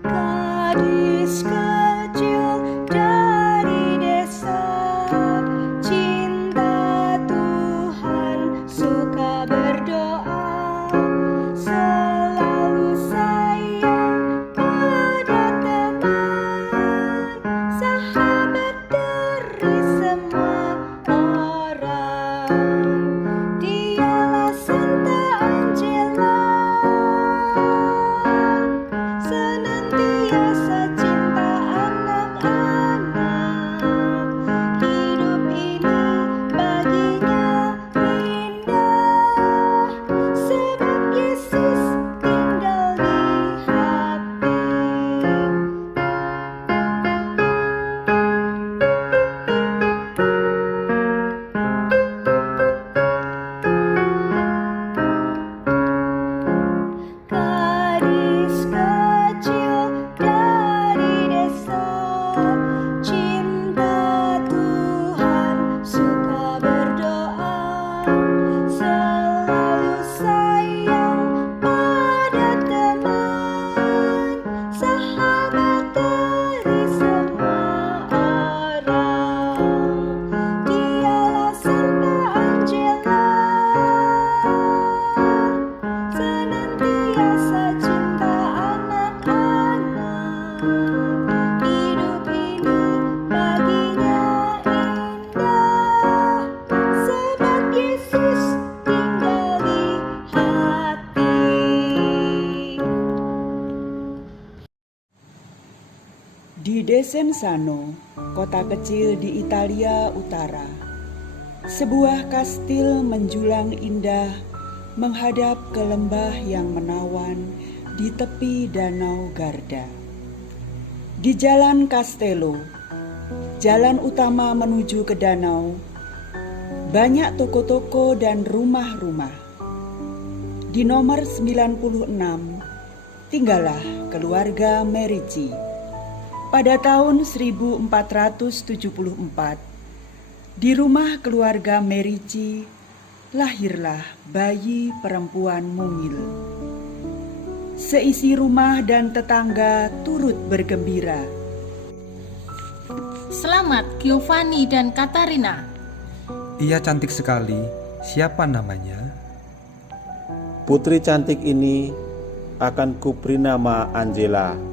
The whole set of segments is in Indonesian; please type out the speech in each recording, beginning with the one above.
Gadis kecil dari desa, cinta Tuhan, suka berdoa, selalu sayang pada teman, sahabat dari semua orang. Dialah Santa Angela, senantiasa cinta anak-anak. Hidup ini baginya indah, sebab Yesus tinggal di hati. Gadis kecil dari desa, cinta Tuhan, suka berdoa, selalu sayang pada teman, sahabat dari semua orang. Dialah Santa Angela, senantiasa cinta anak-anak. Hidup ini baginya indah, sebab Yesus tinggal di hati. Di Desenzano, kota kecil di Italia Utara, sebuah kastil menjulang indah menghadap ke lembah yang menawan di tepi Danau Garda. Di Jalan Castello, jalan utama menuju ke danau, banyak toko-toko dan rumah-rumah. Di nomor 96, tinggallah keluarga Merici. Pada tahun 1474, di rumah keluarga Merici, lahirlah bayi perempuan mungil. Seisi rumah dan tetangga turut bergembira. Selamat Giovanni dan Katarina. Ia cantik sekali. Siapa namanya? Putri cantik ini akan kuberi nama Angela.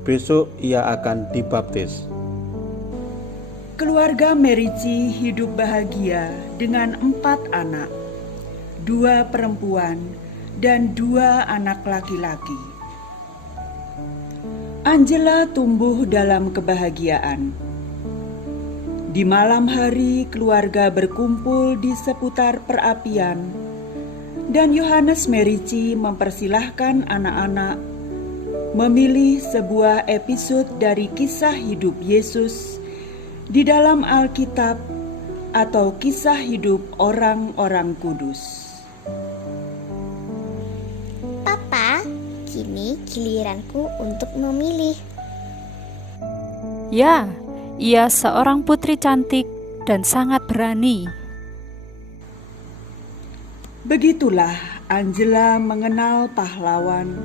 Besok ia akan dibaptis. Keluarga Merici hidup bahagia dengan 4 anak, 2 perempuan dan 2 anak laki-laki. Angela tumbuh dalam kebahagiaan. Di malam hari keluarga berkumpul di seputar perapian, dan Yohanes Merici mempersilahkan anak-anak memilih sebuah episode dari kisah hidup Yesus di dalam Alkitab atau kisah hidup orang-orang kudus. Papa, kini giliranku untuk memilih. Ya, ia seorang putri cantik dan sangat berani. Begitulah Angela mengenal pahlawan,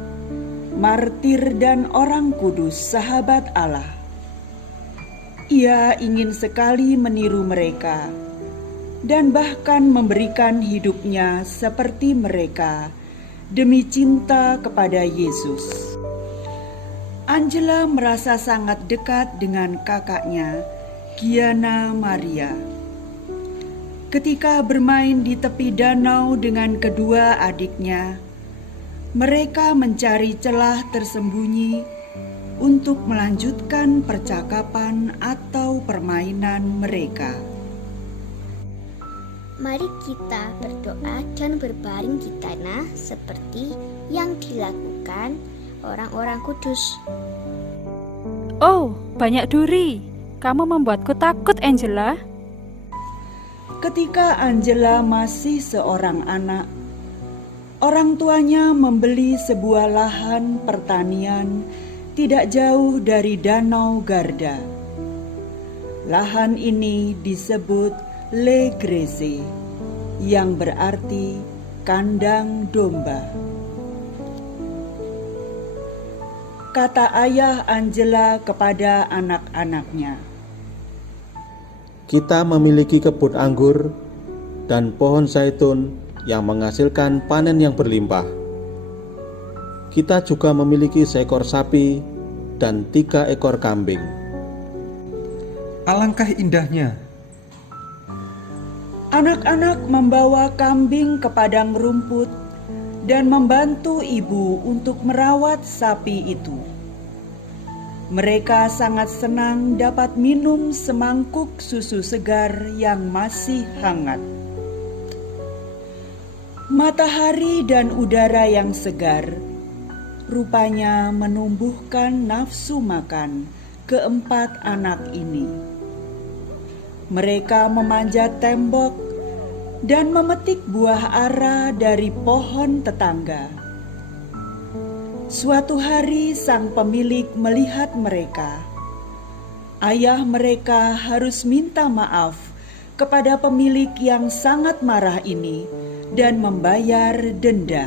martir dan orang kudus sahabat Allah. Ia ingin sekali meniru mereka dan bahkan memberikan hidupnya seperti mereka demi cinta kepada Yesus. Angela merasa sangat dekat dengan kakaknya, Gianna Maria. Ketika bermain di tepi danau dengan kedua adiknya, mereka mencari celah tersembunyi untuk melanjutkan percakapan atau permainan mereka. Mari kita berdoa dan berbaring di tanah seperti yang dilakukan orang-orang kudus. Oh, banyak duri. Kamu membuatku takut, Angela. Ketika Angela masih seorang anak, orang tuanya membeli sebuah lahan pertanian tidak jauh dari Danau Garda. Lahan ini disebut Le Grese, yang berarti kandang domba. kata ayah Angela kepada anak-anaknya. Kita memiliki kebun anggur dan pohon zaitun yang menghasilkan panen yang berlimpah. Kita juga memiliki seekor sapi dan 3 ekor kambing. Alangkah indahnya. Anak-anak membawa kambing ke padang rumput dan membantu ibu untuk merawat sapi itu. Mereka sangat senang dapat minum semangkuk susu segar yang masih hangat. Matahari dan udara yang segar rupanya menumbuhkan nafsu makan keempat anak ini. Mereka memanjat tembok dan memetik buah ara dari pohon tetangga. Suatu hari sang pemilik melihat mereka. Ayah mereka harus minta maaf kepada pemilik yang sangat marah ini dan membayar denda.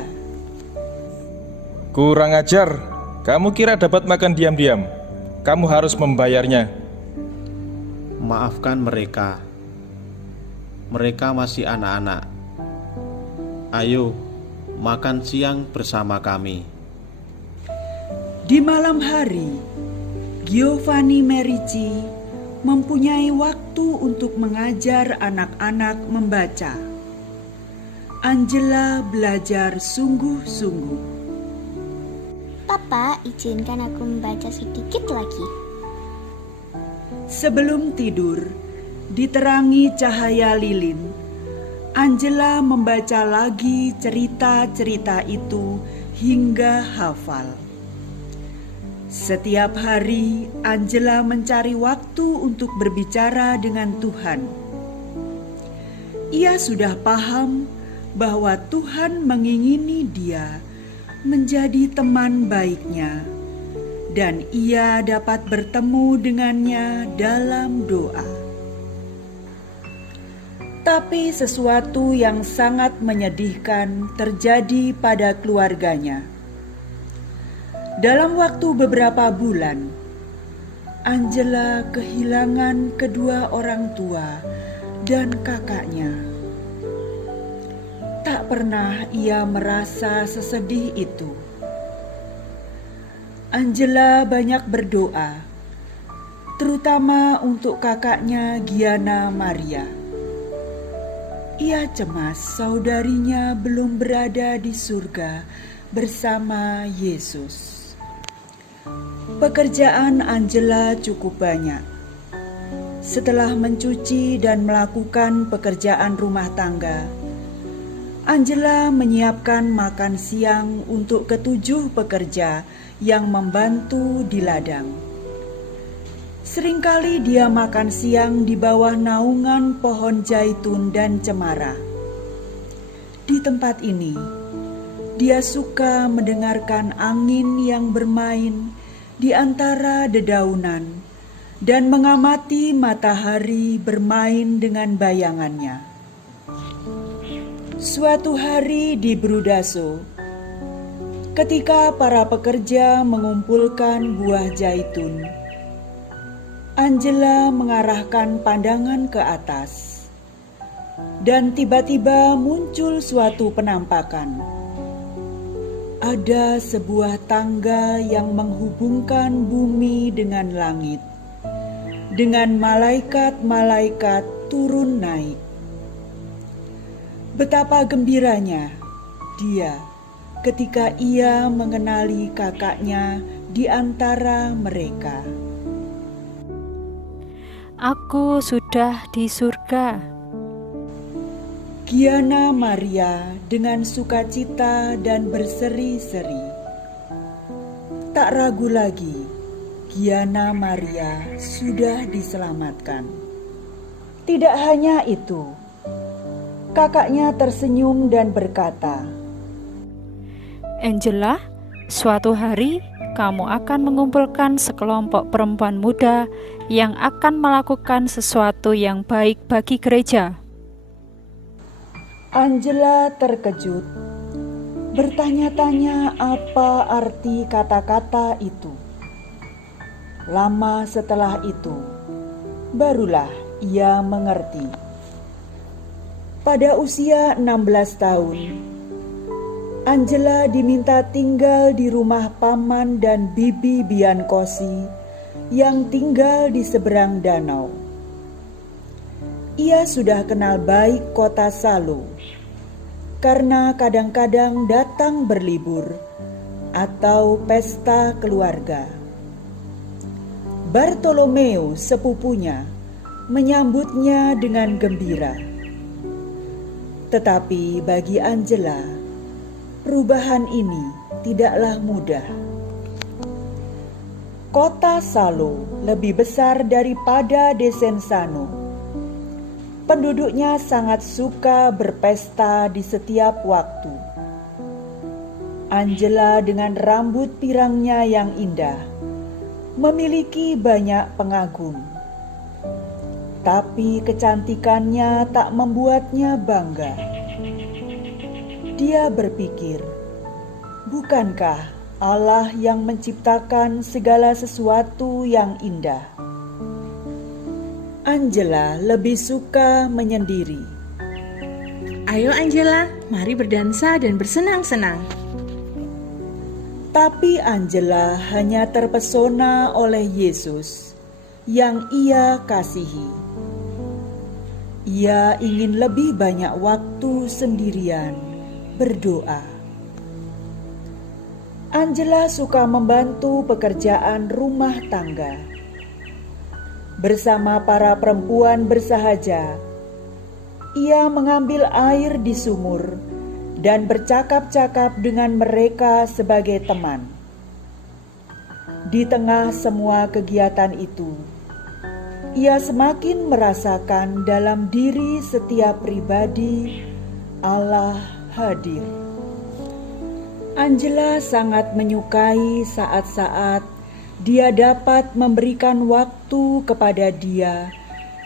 Kurang ajar, kamu kira dapat makan diam-diam? Kamu harus membayarnya. Maafkan mereka. Mereka masih anak-anak. Ayo, makan siang bersama kami. Di malam hari, Giovanni Merici mempunyai waktu untuk mengajar anak-anak membaca. Angela belajar sungguh-sungguh. Papa, izinkan aku membaca sedikit lagi. Sebelum tidur, diterangi cahaya lilin, Angela membaca lagi cerita-cerita itu hingga hafal. Setiap hari, Angela mencari waktu untuk berbicara dengan Tuhan. Ia sudah paham bahwa Tuhan mengingini dia menjadi teman baiknya, dan ia dapat bertemu dengannya dalam doa. Tapi sesuatu yang sangat menyedihkan terjadi pada keluarganya. Dalam waktu beberapa bulan, Angela kehilangan kedua orang tua dan kakaknya. Tak pernah ia merasa sesedih itu. Angela banyak berdoa, terutama untuk kakaknya Gianna Maria. Ia cemas saudarinya belum berada di surga bersama Yesus. Pekerjaan Angela cukup banyak. Setelah mencuci dan melakukan pekerjaan rumah tangga, Angela menyiapkan makan siang untuk ke-7 pekerja yang membantu di ladang. Seringkali dia makan siang di bawah naungan pohon zaitun dan cemara. Di tempat ini, dia suka mendengarkan angin yang bermain di antara dedaunan dan mengamati matahari bermain dengan bayangannya. Suatu hari di Brudaso, ketika para pekerja mengumpulkan buah zaitun, Angela mengarahkan pandangan ke atas, dan tiba-tiba muncul suatu penampakan. Ada sebuah tangga yang menghubungkan bumi dengan langit, dengan malaikat-malaikat turun naik. Betapa gembiranya dia ketika ia mengenali kakaknya di antara mereka. Aku sudah di surga. Gianna Maria dengan sukacita dan berseri-seri. Tak ragu lagi, Gianna Maria sudah diselamatkan. Tidak hanya itu, kakaknya tersenyum dan berkata, Angela, suatu hari kamu akan mengumpulkan sekelompok perempuan muda yang akan melakukan sesuatu yang baik bagi gereja. Angela terkejut, bertanya-tanya apa arti kata-kata itu. Lama setelah itu, barulah ia mengerti. Pada usia 16 tahun, Angela diminta tinggal di rumah paman dan bibi Biancosi yang tinggal di seberang danau. Ia sudah kenal baik kota Salo, karena kadang-kadang datang berlibur atau pesta keluarga. Bartolomeo, sepupunya, menyambutnya dengan gembira. Tetapi bagi Angela, perubahan ini tidaklah mudah. Kota Salo lebih besar daripada Desenzano. Penduduknya sangat suka berpesta di setiap waktu. Angela dengan rambut pirangnya yang indah memiliki banyak pengagum. Tapi kecantikannya tak membuatnya bangga. Dia berpikir, bukankah Allah yang menciptakan segala sesuatu yang indah? Angela lebih suka menyendiri. Ayo Angela, mari berdansa dan bersenang-senang. Tapi Angela hanya terpesona oleh Yesus yang ia kasihi. Ia ingin lebih banyak waktu sendirian berdoa. Angela suka membantu pekerjaan rumah tangga. Bersama para perempuan bersahaja, ia mengambil air di sumur dan bercakap-cakap dengan mereka sebagai teman. Di tengah semua kegiatan itu, ia semakin merasakan dalam diri setiap pribadi Allah hadir. Angela sangat menyukai saat-saat dia dapat memberikan waktu kepada dia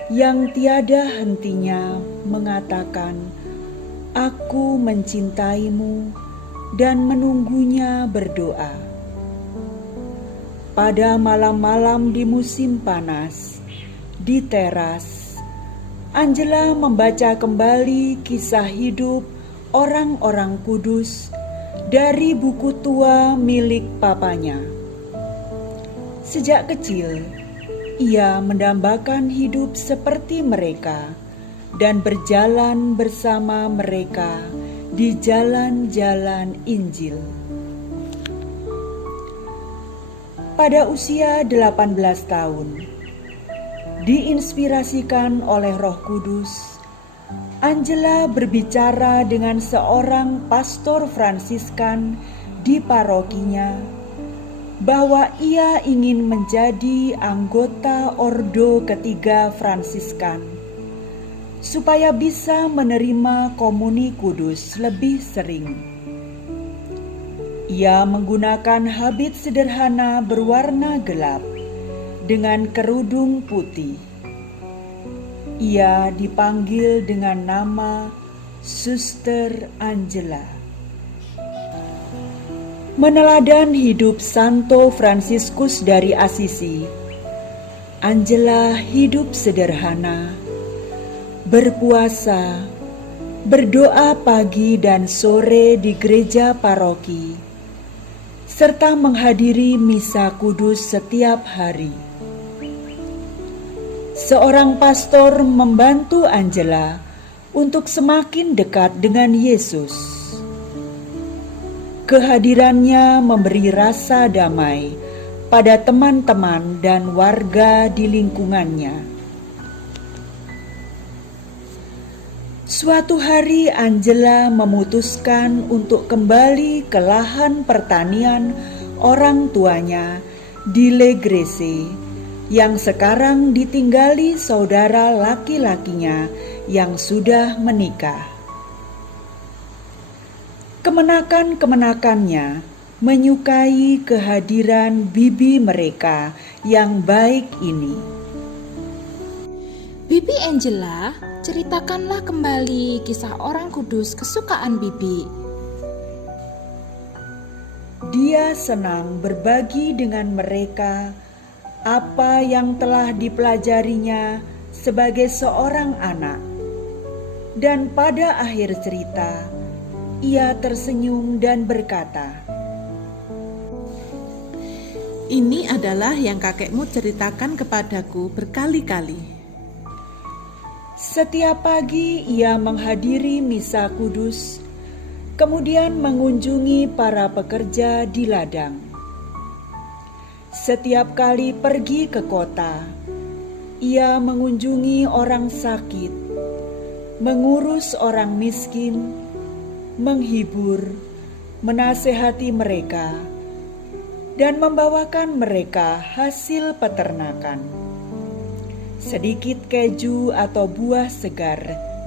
yang tiada hentinya mengatakan, "Aku mencintaimu," dan menunggunya berdoa. Pada malam-malam di musim panas, di teras, Angela membaca kembali kisah hidup orang-orang kudus dari buku tua milik papanya. Sejak kecil, ia mendambakan hidup seperti mereka dan berjalan bersama mereka di jalan-jalan Injil. Pada usia 18 tahun, diinspirasikan oleh Roh Kudus, Angela berbicara dengan seorang pastor Fransiskan di parokinya bahwa ia ingin menjadi anggota Ordo Ketiga Fransiskan supaya bisa menerima komuni kudus lebih sering. Ia menggunakan habit sederhana berwarna gelap dengan kerudung putih. Ia dipanggil dengan nama Suster Angela. Meneladan hidup Santo Fransiskus dari Assisi, Angela hidup sederhana, berpuasa, berdoa pagi dan sore di gereja paroki, serta menghadiri misa kudus setiap hari. Seorang pastor membantu Angela untuk semakin dekat dengan Yesus. Kehadirannya memberi rasa damai pada teman-teman dan warga di lingkungannya. Suatu hari Angela memutuskan untuk kembali ke lahan pertanian orang tuanya di Le Gresse yang sekarang ditinggali saudara laki-lakinya yang sudah menikah. Kemenakan-kemenakannya menyukai kehadiran bibi mereka yang baik ini. Bibi Angela, ceritakanlah kembali kisah orang kudus kesukaan Bibi. Dia senang berbagi dengan mereka apa yang telah dipelajarinya sebagai seorang anak. Dan pada akhir cerita, ia tersenyum dan berkata, "Ini adalah yang kakekmu ceritakan kepadaku berkali-kali." Setiap pagi ia menghadiri misa kudus, kemudian mengunjungi para pekerja di ladang. Setiap kali pergi ke kota, ia mengunjungi orang sakit, mengurus orang miskin, menghibur, menasehati mereka, dan membawakan mereka hasil peternakan, sedikit keju atau buah segar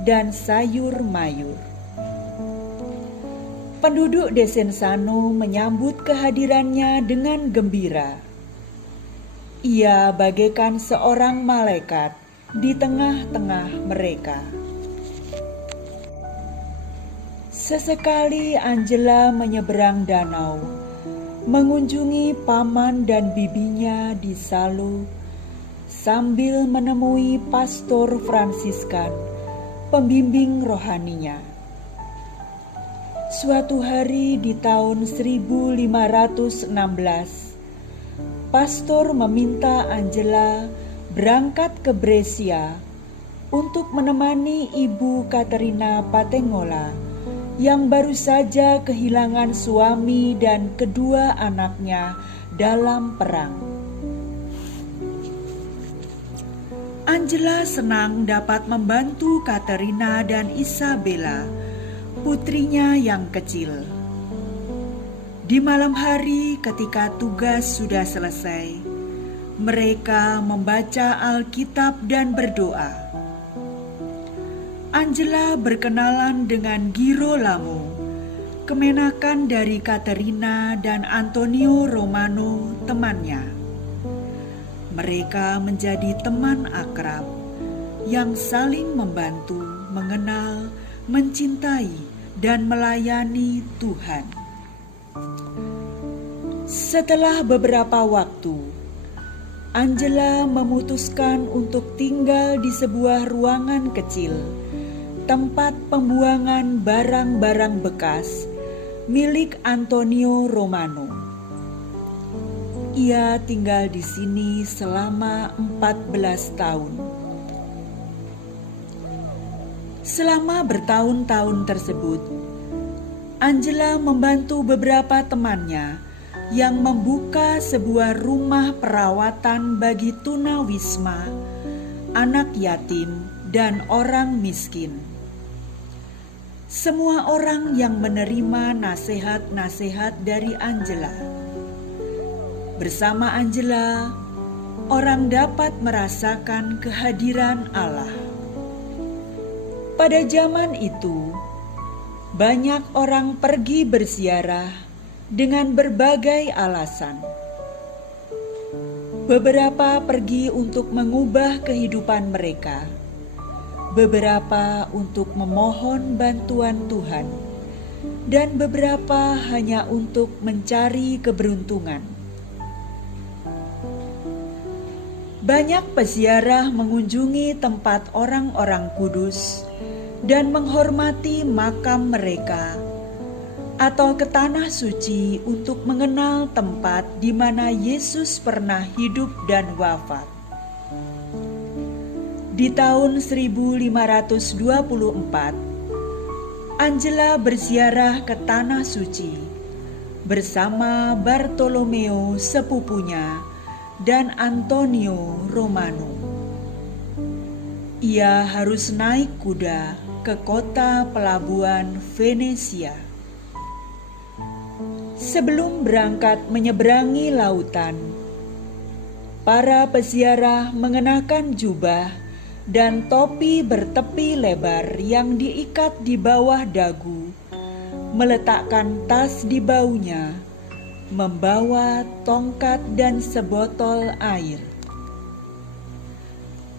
dan sayur mayur. Penduduk Desenzano menyambut kehadirannya dengan gembira. Ia bagaikan seorang malaikat di tengah-tengah mereka. Sesekali Angela menyeberang danau, mengunjungi paman dan bibinya di Salo, sambil menemui pastor Fransiskan, pembimbing rohaninya. Suatu hari di tahun 1516, pastor meminta Angela berangkat ke Brescia untuk menemani Ibu Caterina Patengola yang baru saja kehilangan suami dan kedua anaknya dalam perang. Angela senang dapat membantu Caterina dan Isabella, putrinya yang kecil. Di malam hari ketika tugas sudah selesai, mereka membaca Alkitab dan berdoa. Angela berkenalan dengan Girolamo, kemenakan dari Caterina dan Antonio Romano, temannya. Mereka menjadi teman akrab yang saling membantu, mengenal, mencintai, dan melayani Tuhan. Setelah beberapa waktu, Angela memutuskan untuk tinggal di sebuah ruangan kecil, tempat pembuangan barang-barang bekas milik Antonio Romano. Ia tinggal di sini selama 14 tahun. Selama bertahun-tahun tersebut, Angela membantu beberapa temannya yang membuka sebuah rumah perawatan bagi tunawisma, anak yatim, dan orang miskin. Semua orang yang menerima nasihat-nasihat dari Angela. Bersama Angela, orang dapat merasakan kehadiran Allah. Pada zaman itu, banyak orang pergi berziarah dengan berbagai alasan. Beberapa pergi untuk mengubah kehidupan mereka, beberapa untuk memohon bantuan Tuhan, dan beberapa hanya untuk mencari keberuntungan. Banyak peziarah mengunjungi tempat orang-orang kudus dan menghormati makam mereka, atau ke tanah suci untuk mengenal tempat di mana Yesus pernah hidup dan wafat. Di tahun 1524, Angela berziarah ke tanah suci bersama Bartolomeo sepupunya dan Antonio Romano. Ia harus naik kuda ke kota pelabuhan Venesia. Sebelum berangkat menyeberangi lautan, para peziarah mengenakan jubah dan topi bertepi lebar yang diikat di bawah dagu, meletakkan tas di baunya, membawa tongkat dan sebotol air.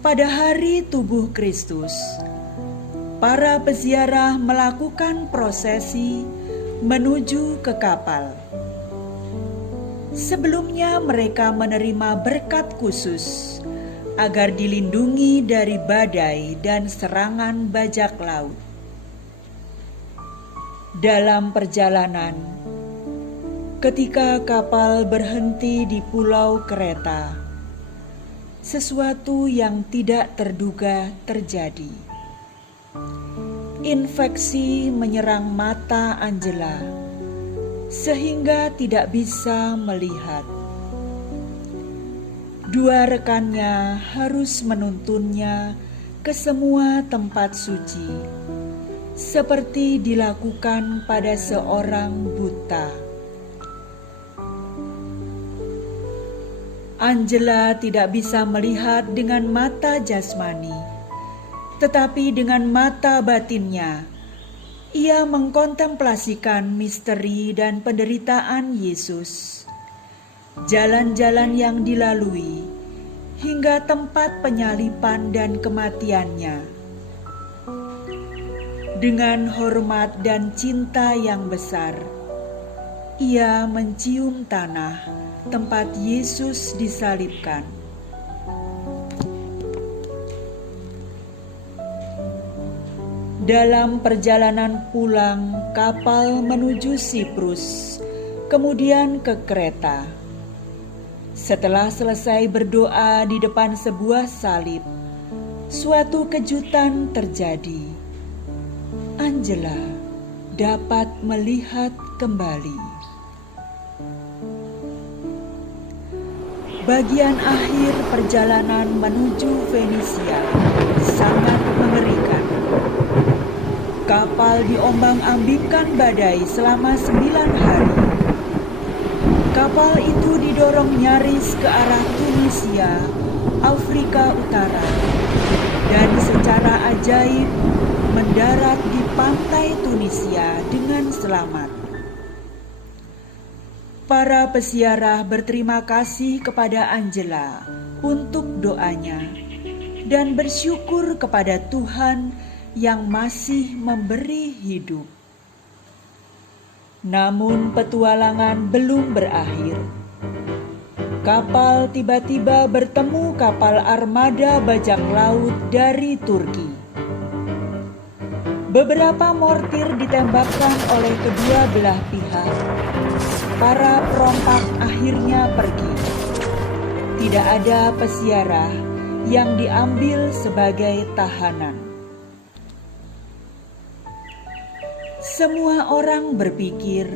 Pada hari tubuh Kristus, para peziarah melakukan prosesi menuju ke kapal. Sebelumnya mereka menerima berkat khusus agar dilindungi dari badai dan serangan bajak laut. Dalam perjalanan, ketika kapal berhenti di pulau Kreta, sesuatu yang tidak terduga terjadi. Infeksi menyerang mata Angela sehingga tidak bisa melihat. Dua rekannya harus menuntunnya ke semua tempat suci, seperti dilakukan pada seorang buta. Angela tidak bisa melihat dengan mata jasmani, tetapi dengan mata batinnya, ia mengkontemplasikan misteri dan penderitaan Yesus, jalan-jalan yang dilalui, hingga tempat penyaliban dan kematiannya. Dengan hormat dan cinta yang besar, ia mencium tanah tempat Yesus disalibkan. Dalam perjalanan pulang kapal menuju Siprus, kemudian ke Kreta. Setelah selesai berdoa di depan sebuah salib, suatu kejutan terjadi. Angela dapat melihat kembali. Bagian akhir perjalanan menuju Fenisia sangat mengerikan. Kapal diombang-ambingkan badai selama 9 hari. Kapal itu didorong nyaris ke arah Tunisia, Afrika Utara, dan secara ajaib mendarat di pantai Tunisia dengan selamat. Para pesiarah berterima kasih kepada Angela untuk doanya dan bersyukur kepada Tuhan yang masih memberi hidup. Namun petualangan belum berakhir. Kapal tiba-tiba bertemu kapal armada bajak laut dari Turki. Beberapa mortir ditembakkan oleh kedua belah pihak. Para perompak akhirnya pergi. Tidak ada pesiarah yang diambil sebagai tahanan. Semua orang berpikir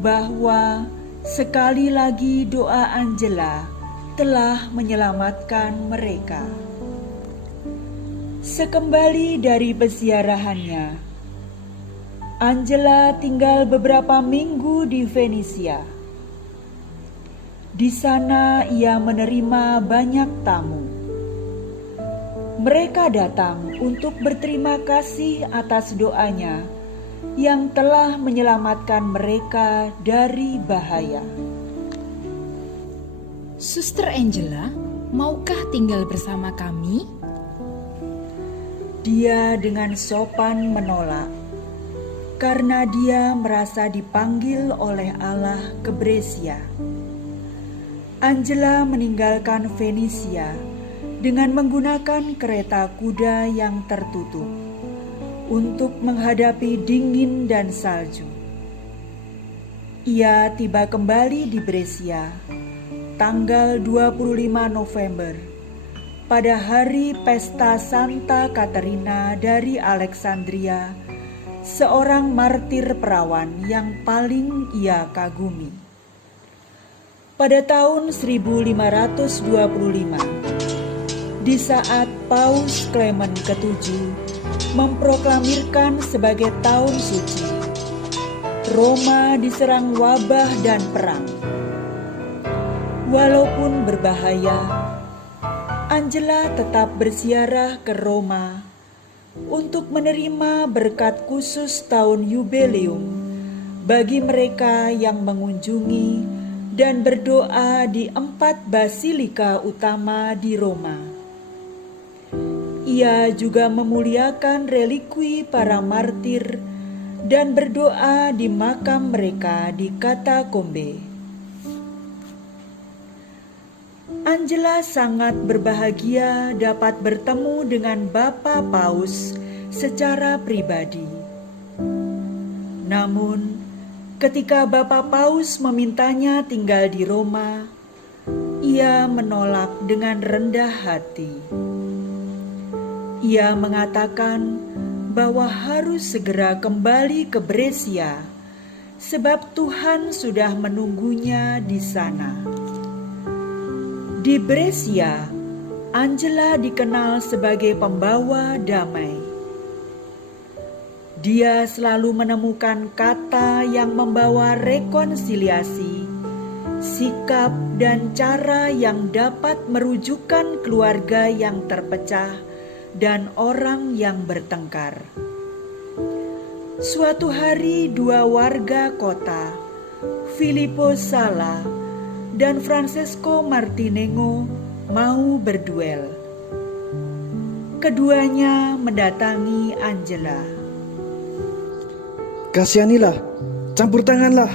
bahwa sekali lagi doa Angela telah menyelamatkan mereka. Sekembali dari pesiarahannya, Angela tinggal beberapa minggu di Fenisia. Di sana ia menerima banyak tamu. Mereka datang untuk berterima kasih atas doanya yang telah menyelamatkan mereka dari bahaya. Suster Angela, maukah tinggal bersama kami? Dia dengan sopan menolak, karena dia merasa dipanggil oleh Allah ke Brescia. Angela meninggalkan Fenisia dengan menggunakan kereta kuda yang tertutup untuk menghadapi dingin dan salju. Ia tiba kembali di Brescia tanggal 25 November pada hari pesta Santa Katerina dari Alexandria, seorang martir perawan yang paling ia kagumi. Pada tahun 1525, di saat Paus Clement ke-7 memproklamirkan sebagai tahun suci, Roma diserang wabah dan perang. Walaupun berbahaya, Angela tetap berziarah ke Roma untuk menerima berkat khusus tahun yubileum bagi mereka yang mengunjungi dan berdoa di 4 basilika utama di Roma. Ia juga memuliakan relikwi para martir dan berdoa di makam mereka di Katakombe. Angela sangat berbahagia dapat bertemu dengan Bapak Paus secara pribadi. Namun, ketika Bapak Paus memintanya tinggal di Roma, ia menolak dengan rendah hati. Ia mengatakan bahwa harus segera kembali ke Brescia, sebab Tuhan sudah menunggunya di sana. Di Brescia, Angela dikenal sebagai pembawa damai. Dia selalu menemukan kata yang membawa rekonsiliasi, sikap dan cara yang dapat merujukkan keluarga yang terpecah dan orang yang bertengkar. Suatu hari 2 warga kota, Filippo Sala dan Francesco Martinengo, mau berduel. Keduanya mendatangi Angela. Kasihanilah, campur tanganlah.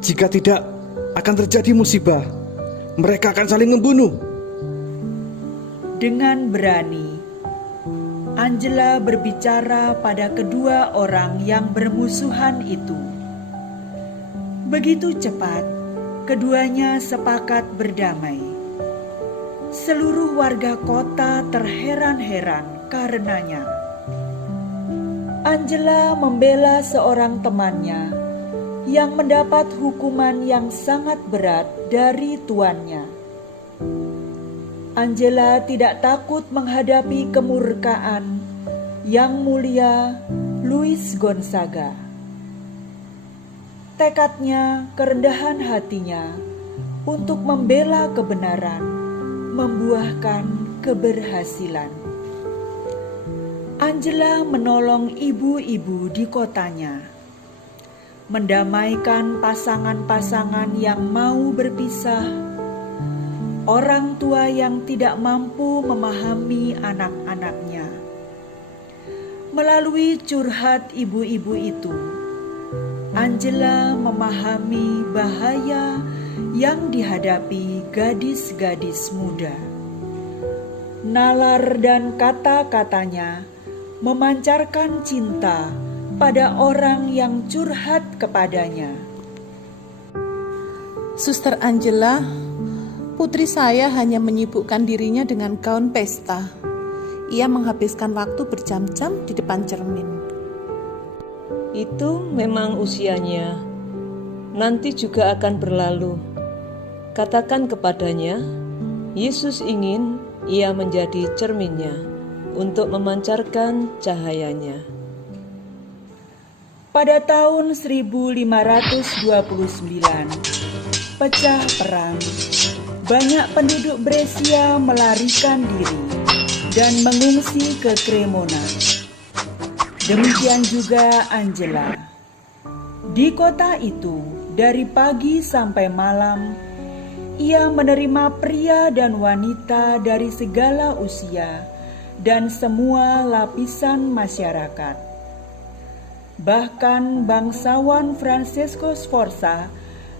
Jika tidak, akan terjadi musibah. Mereka akan saling membunuh. Dengan berani, Angela berbicara pada kedua orang yang bermusuhan itu. Begitu cepat, keduanya sepakat berdamai. Seluruh warga kota terheran-heran karenanya. Angela membela seorang temannya yang mendapat hukuman yang sangat berat dari tuannya. Angela tidak takut menghadapi kemurkaan yang mulia Luis Gonzaga. Tekadnya, kerendahan hatinya untuk membela kebenaran membuahkan keberhasilan. Angela menolong ibu-ibu di kotanya, mendamaikan pasangan-pasangan yang mau berpisah, orang tua yang tidak mampu memahami anak-anaknya. Melalui curhat ibu-ibu itu, Angela memahami bahaya yang dihadapi gadis-gadis muda. Nalar dan kata-katanya memancarkan cinta pada orang yang curhat kepadanya. Suster Angela, putri saya hanya menyibukkan dirinya dengan gaun pesta. Ia menghabiskan waktu berjam-jam di depan cermin. Itu memang usianya, nanti juga akan berlalu. Katakan kepadanya, Yesus ingin ia menjadi cerminnya untuk memancarkan cahayanya. Pada tahun 1529, pecah perang. Banyak penduduk Brescia melarikan diri dan mengungsi ke Cremona. Demikian juga Angela. Di kota itu, dari pagi sampai malam, ia menerima pria dan wanita dari segala usia dan semua lapisan masyarakat. Bahkan bangsawan Francesco Sforza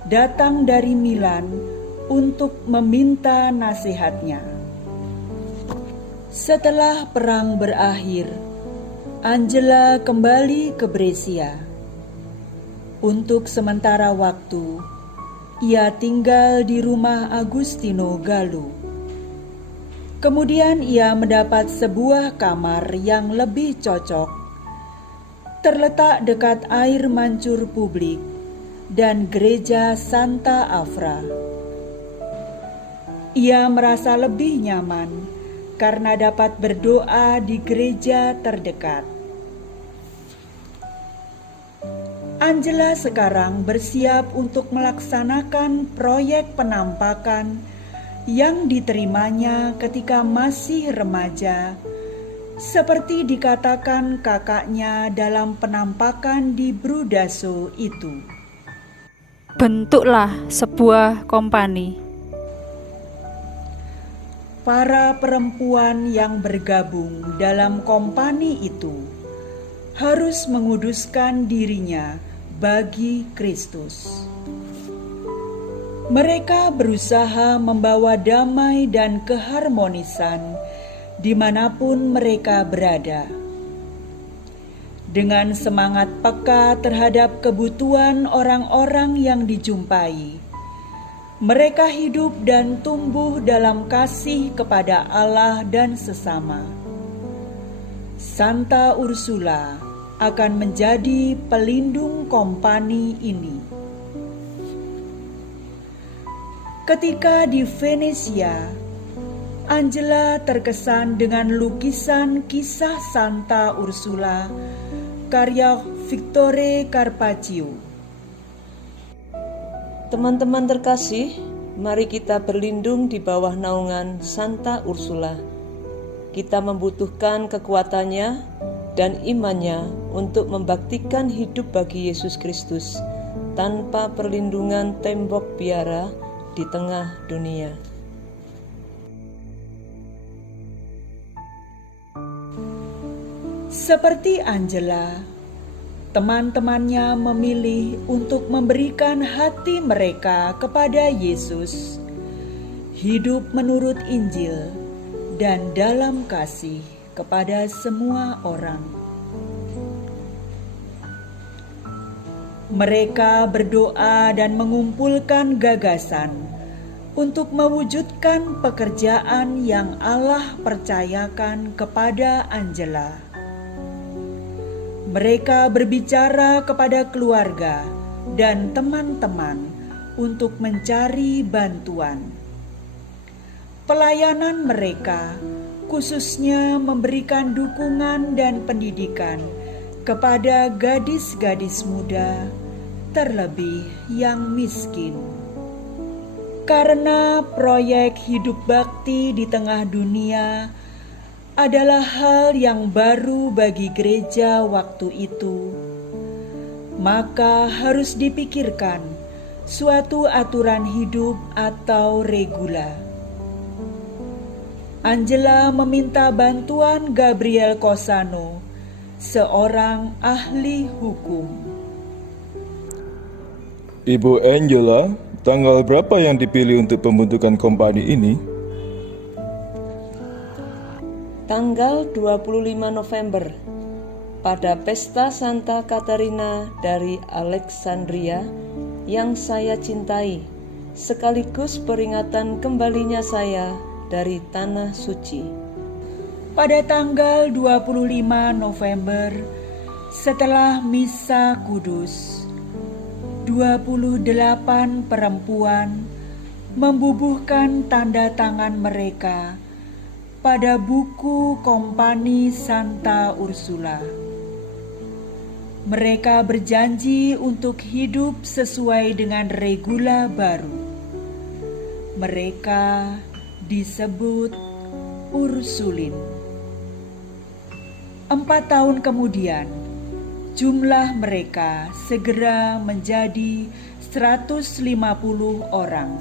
datang dari Milan untuk meminta nasihatnya. Setelah perang berakhir, Angela kembali ke Brescia. Untuk sementara waktu, ia tinggal di rumah Agustino Gallo. Kemudian ia mendapat sebuah kamar yang lebih cocok, terletak dekat air mancur publik dan gereja Santa Afra. Ia merasa lebih nyaman karena dapat berdoa di gereja terdekat. Angela sekarang bersiap untuk melaksanakan proyek penampakan yang diterimanya ketika masih remaja, seperti dikatakan kakaknya dalam penampakan di Brudaso itu. Bentuklah sebuah kompani. Para perempuan yang bergabung dalam kompani itu harus menguduskan dirinya bagi Kristus. Mereka berusaha membawa damai dan keharmonisan dimanapun mereka berada. Dengan semangat peka terhadap kebutuhan orang-orang yang dijumpai, mereka hidup dan tumbuh dalam kasih kepada Allah dan sesama. Santa Ursula akan menjadi pelindung kompani ini. Ketika di Venesia, Angela terkesan dengan lukisan kisah Santa Ursula karya Vittore Carpaccio. Teman-teman terkasih, mari kita berlindung di bawah naungan Santa Ursula. Kita membutuhkan kekuatannya dan imannya untuk membaktikan hidup bagi Yesus Kristus tanpa perlindungan tembok biara di tengah dunia. Seperti Angela, teman-temannya memilih untuk memberikan hati mereka kepada Yesus, hidup menurut Injil, dan dalam kasih kepada semua orang. Mereka berdoa dan mengumpulkan gagasan untuk mewujudkan pekerjaan yang Allah percayakan kepada Angela. Mereka berbicara kepada keluarga dan teman-teman untuk mencari bantuan. Pelayanan mereka khususnya memberikan dukungan dan pendidikan kepada gadis-gadis muda, terlebih yang miskin. Karena proyek hidup bakti di tengah dunia adalah hal yang baru bagi gereja waktu itu, maka harus dipikirkan suatu aturan hidup atau regula. Angela meminta bantuan Gabriel Cosano, seorang ahli hukum. Ibu Angela, tanggal berapa yang dipilih untuk pembentukan kompani ini? Tanggal 25 November, pada pesta Santa Katarina dari Alexandria yang saya cintai, sekaligus peringatan kembalinya saya dari Tanah Suci. Pada tanggal 25 November, setelah Misa Kudus, 28 perempuan membubuhkan tanda tangan mereka pada buku kompani Santa Ursula. Mereka berjanji untuk hidup sesuai dengan regula baru. Mereka disebut Ursulin. 4 tahun kemudian, jumlah mereka segera menjadi 150 orang.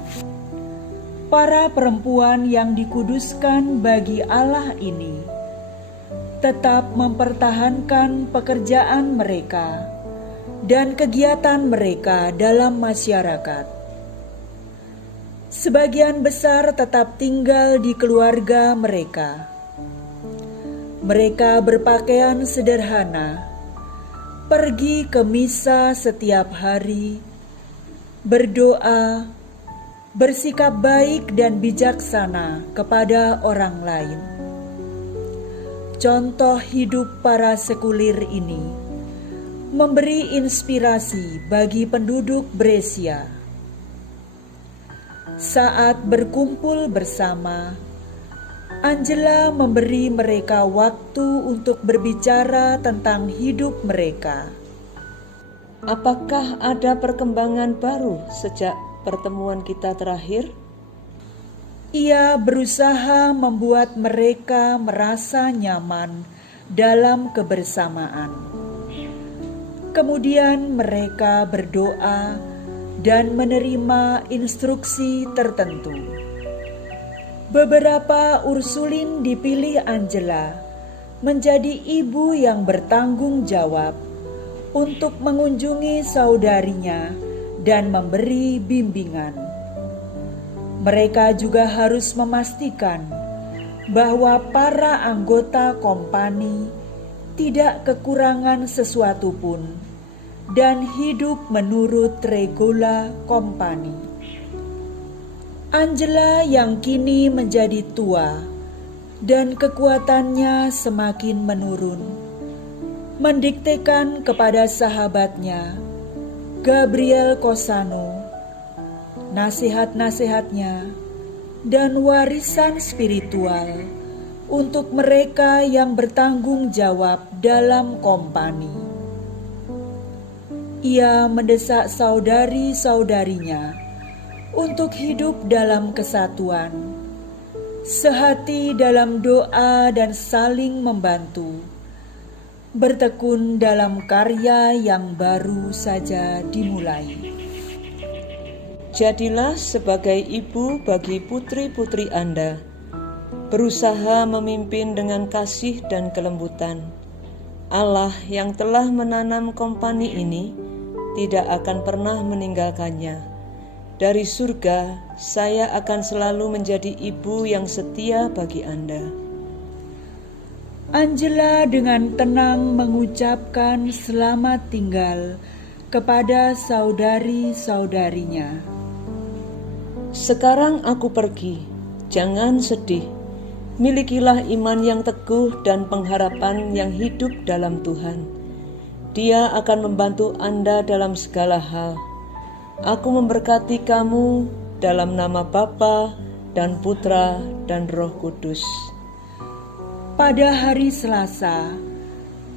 Para perempuan yang dikuduskan bagi Allah ini tetap mempertahankan pekerjaan mereka dan kegiatan mereka dalam masyarakat. Sebagian besar tetap tinggal di keluarga mereka. Mereka berpakaian sederhana, pergi ke misa setiap hari, berdoa, bersikap baik dan bijaksana kepada orang lain. Contoh hidup para sekulir ini memberi inspirasi bagi penduduk Brescia. Saat berkumpul bersama, Angela memberi mereka waktu untuk berbicara tentang hidup mereka. Apakah ada perkembangan baru sejak pertemuan kita terakhir? Ia berusaha membuat mereka merasa nyaman dalam kebersamaan. Kemudian mereka berdoa dan menerima instruksi tertentu. Beberapa Ursulin dipilih Angela menjadi ibu yang bertanggung jawab untuk mengunjungi saudarinya dan memberi bimbingan. Mereka juga harus memastikan bahwa para anggota kompani tidak kekurangan sesuatu pun dan hidup menurut regula kompani. Angela yang kini menjadi tua dan kekuatannya semakin menurun, mendiktekan kepada sahabatnya, Gabriel Cosano, nasihat-nasihatnya dan warisan spiritual untuk mereka yang bertanggung jawab dalam kompani. Ia mendesak saudari-saudarinya untuk hidup dalam kesatuan, sehati dalam doa dan saling membantu, bertekun dalam karya yang baru saja dimulai. Jadilah sebagai ibu bagi putri-putri Anda, berusaha memimpin dengan kasih dan kelembutan. Allah yang telah menanam kompani ini tidak akan pernah meninggalkannya. Dari surga, saya akan selalu menjadi ibu yang setia bagi Anda. Angela dengan tenang mengucapkan selamat tinggal kepada saudari-saudarinya. Sekarang aku pergi, jangan sedih. Milikilah iman yang teguh dan pengharapan yang hidup dalam Tuhan. Dia akan membantu Anda dalam segala hal. Aku memberkati kamu dalam nama Bapa dan Putra dan Roh Kudus. Pada hari Selasa,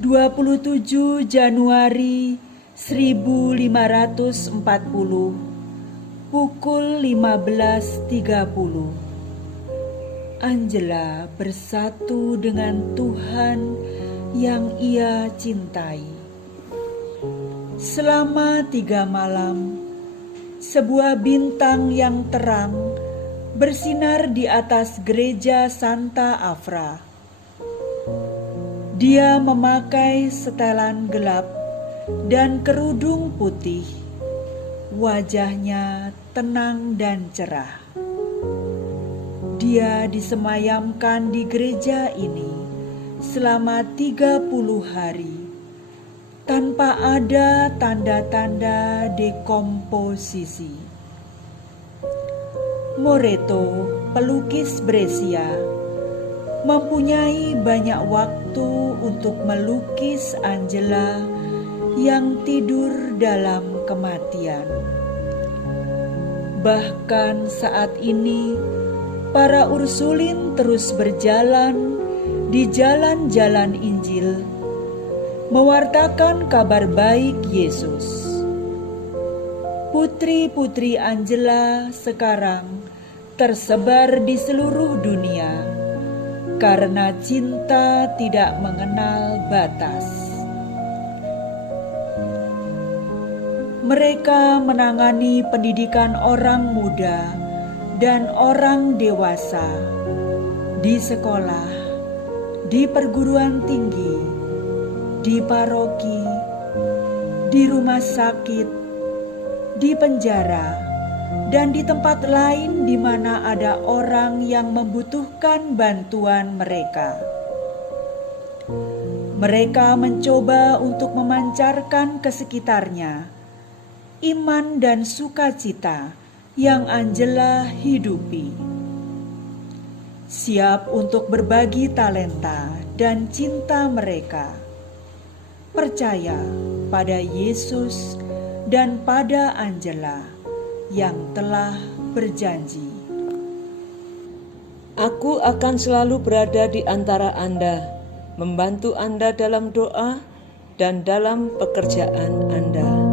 27 Januari 1540, pukul 15.30, Angela bersatu dengan Tuhan yang ia cintai. Selama 3 malam, sebuah bintang yang terang bersinar di atas gereja Santa Afra. Dia memakai setelan gelap dan kerudung putih. Wajahnya tenang dan cerah. Dia disemayamkan di gereja ini selama 30 hari tanpa ada tanda-tanda dekomposisi. Moreto, pelukis Brescia, mempunyai banyak waktu untuk melukis Angela yang tidur dalam kematian. Bahkan saat ini, para Ursulin terus berjalan di jalan-jalan Injil, mewartakan kabar baik Yesus. Putri-putri Angela sekarang tersebar di seluruh dunia karena cinta tidak mengenal batas. Mereka menangani pendidikan orang muda dan orang dewasa di sekolah, di perguruan tinggi, di paroki, di rumah sakit, di penjara, dan di tempat lain di mana ada orang yang membutuhkan bantuan mereka. Mereka mencoba untuk memancarkan ke sekitarnya iman dan sukacita yang Angela hidupi. Siap untuk berbagi talenta dan cinta mereka. Percaya pada Yesus dan pada Angela yang telah berjanji. Aku akan selalu berada di antara Anda, membantu Anda dalam doa dan dalam pekerjaan Anda.